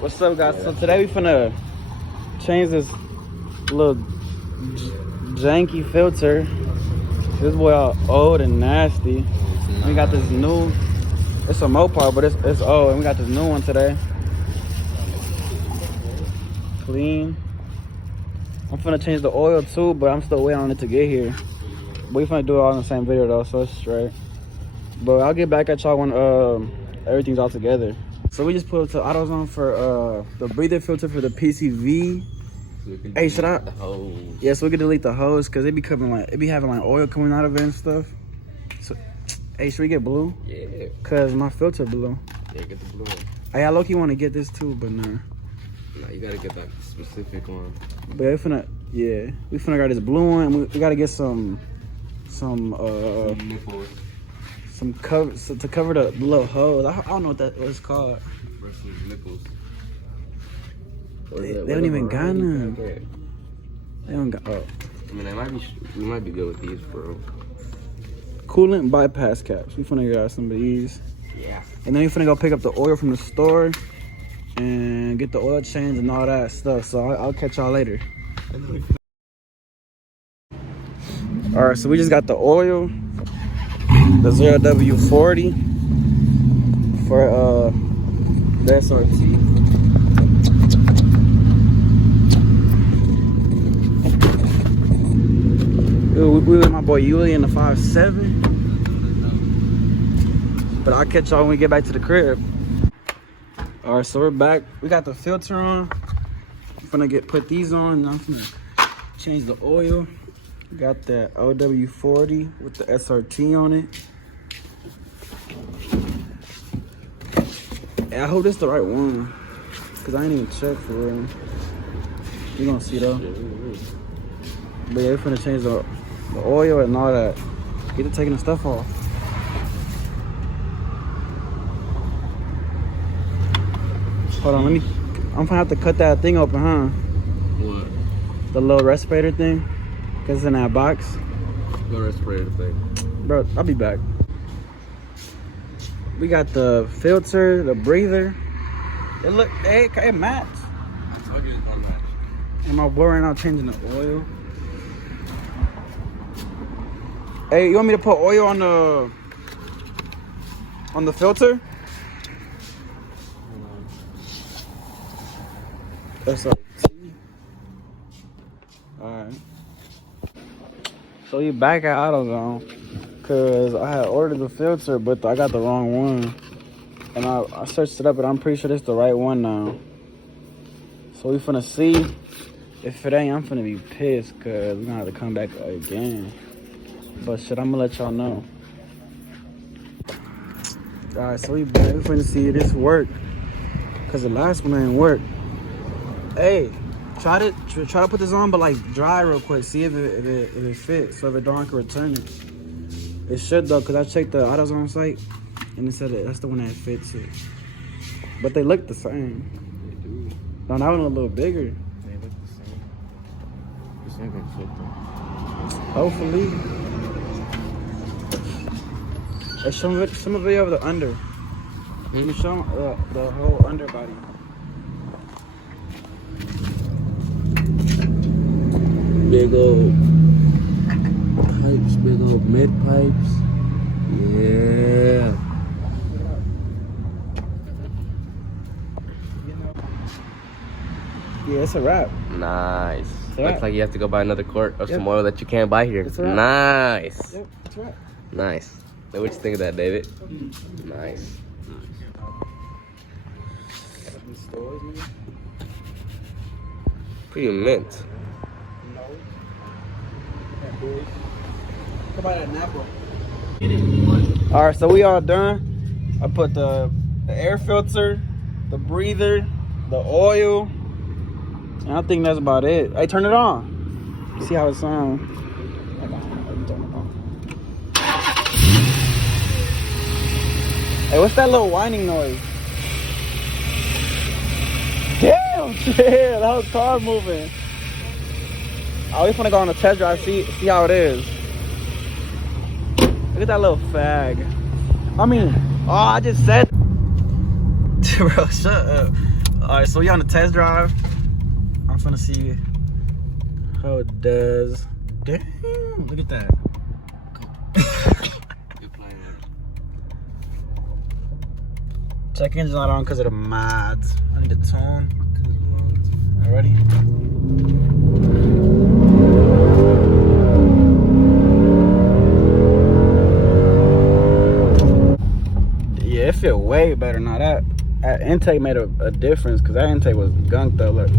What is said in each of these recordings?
What's up, guys? So today we finna change this little janky filter. This boy all old and nasty. We got this new, it's a Mopar, but it's old, and we got this new one today. Clean. I'm finna change the oil too, but I'm still waiting on it to get here. We finna do it all in the same video though, so it's straight. But I'll get back at y'all when everything's all together. So we just put it to AutoZone for the breather filter for the PCV. So hey, should I? Yeah, so we can delete the hose because it be having like oil coming out of it and stuff. So, hey, should we get blue? Yeah. Cause my filter blue. Yeah, get the blue one. Hey, I low-key want to get this too, but nah. Nah, you gotta get that specific one. But we finna got this blue one. And we gotta get some nipples. Some cover to cover the little hose. I don't know what it's called. Versus nipples. They don't even got none. They don't got. Oh. I mean, we might be good with these, bro. Coolant bypass caps. We finna get some of these. Yeah. And then we finna go pick up the oil from the store and get the oil change and all that stuff. So I'll catch y'all later. All right, so we just got the oil, the 0W40 for the SRT. We with my boy Yuli in the 5.7. But I'll catch y'all when we get back to the crib. All right, so we're back. We got the filter on. I'm gonna put these on, and I'm gonna change the oil. Got that OW40 with the SRT on it. And I hope this is the right one, cause I ain't even checked for real. You gonna see though. But yeah, we're finna change the oil and all that. Get to taking the stuff off. Hold on, I'm gonna have to cut that thing open, huh? What? The little respirator thing. Cause it's in that box. No respirator thing. Bro, I'll be back. We got the filter, the breather. It matched. I told you it's gonna match. And my boy right now changing the oil. Hey, you want me to put oil on the filter? SRT. Alright. So we back at AutoZone because I had ordered the filter, but I got the wrong one. And I searched it up, and I'm pretty sure this is the right one now. So we finna see. If it ain't, I'm finna be pissed because we're gonna have to come back again. But shit, I'm gonna let y'all know. Alright, so we back. We finna see if this work. Because the last one ain't work. Hey, try to put this on, but like dry real quick. See if it fits. So if it don't, I can return it. It should though, cause I checked the AutoZone site and it said that's the one that fits it. But they look the same. They do. No, that one a little bigger. They look the same. The same thing fit though. Hopefully. Hey, show me a video of the under. Can you show the whole underbody? Big old pipes, big old mid pipes. Yeah. Yeah, it's a wrap. Nice. It's Looks like you have to go buy another quart of some oil that you can't buy here. It's a wrap. Nice. Yep, that's right. Nice. What you think of that, David? Nice. Pretty mint. All right, so we all done. I put the air filter, the breather, the oil, and I think that's about it. Hey, turn it on. See how it sounds. Hey, what's that little whining noise? Damn, shit, that whole car moving. I always want to go on a test drive, see how it is. Look at that little fag. I mean, oh, I just said. Bro, shut up. Alright, so we on the test drive. I'm finna see how it does. Damn, look at that. You're playing. Check engine's not on because of the mods. I need to tune. Already? Yeah, it feel way better now. That intake made a difference because that intake was gunked up. Look.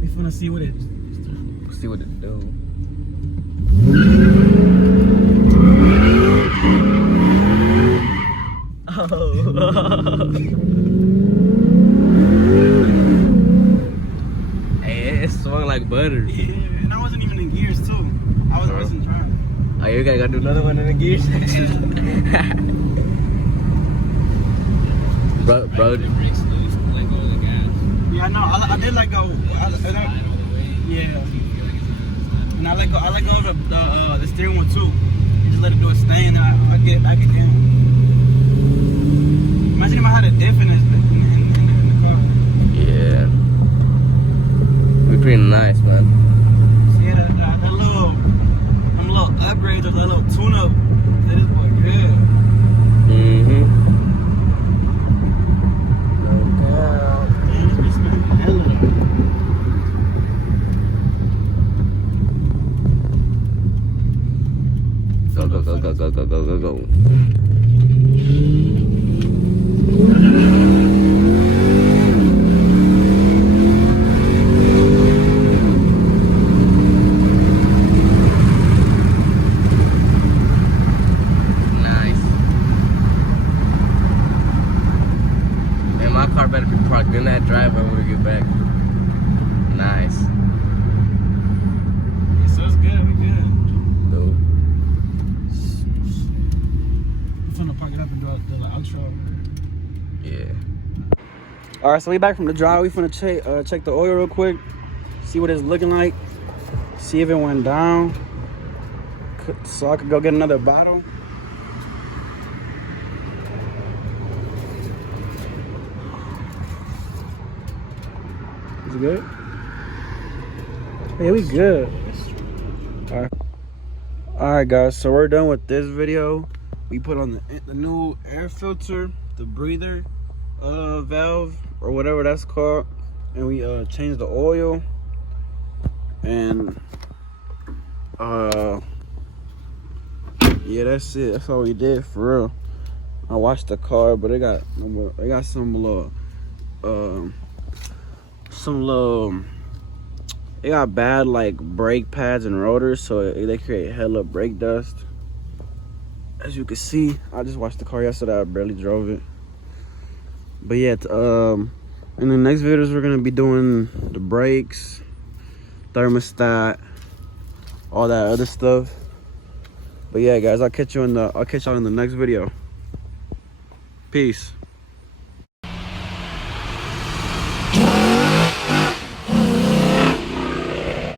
We finna see what it do. Hey, it swung like butter. Yeah, and I wasn't even in gears too. I wasn't trying. Oh, you gotta do another one in the gears? bro. Yeah, I know. I did let go. Yeah. And I let go of the steering wheel too. You just let it do its thing, and I get it back again. Imagine if I had a diff in the car. Yeah. Be pretty nice, man. See, yeah, that little upgrades or that little tune-up, that is what good. Mm-hmm. Man, this bitch smelling hella. Go. Nice. Man, my car better be parked in that driveway when we get back. Nice. Yeah, so it's good, we good. Dope. I'm finna park it up and do the outro. Yeah. Alright, so we back from the drive. We finna check the oil real quick. See what it's looking like. See if it went down. So I could go get another bottle. Is it good? Yeah, we good. Alright guys, so we're done with this video. We put on the new air filter, the breather valve or whatever that's called, and we changed the oil, and yeah, that's it. That's all we did for real. I washed the car, but it got some little it got bad like brake pads and rotors, so they create hella brake dust. As you can see, I just washed the car yesterday. I barely drove it. But yeah, in the next videos we're gonna be doing the brakes, thermostat, all that other stuff. But yeah, guys, I'll catch y'all in the next video. Peace.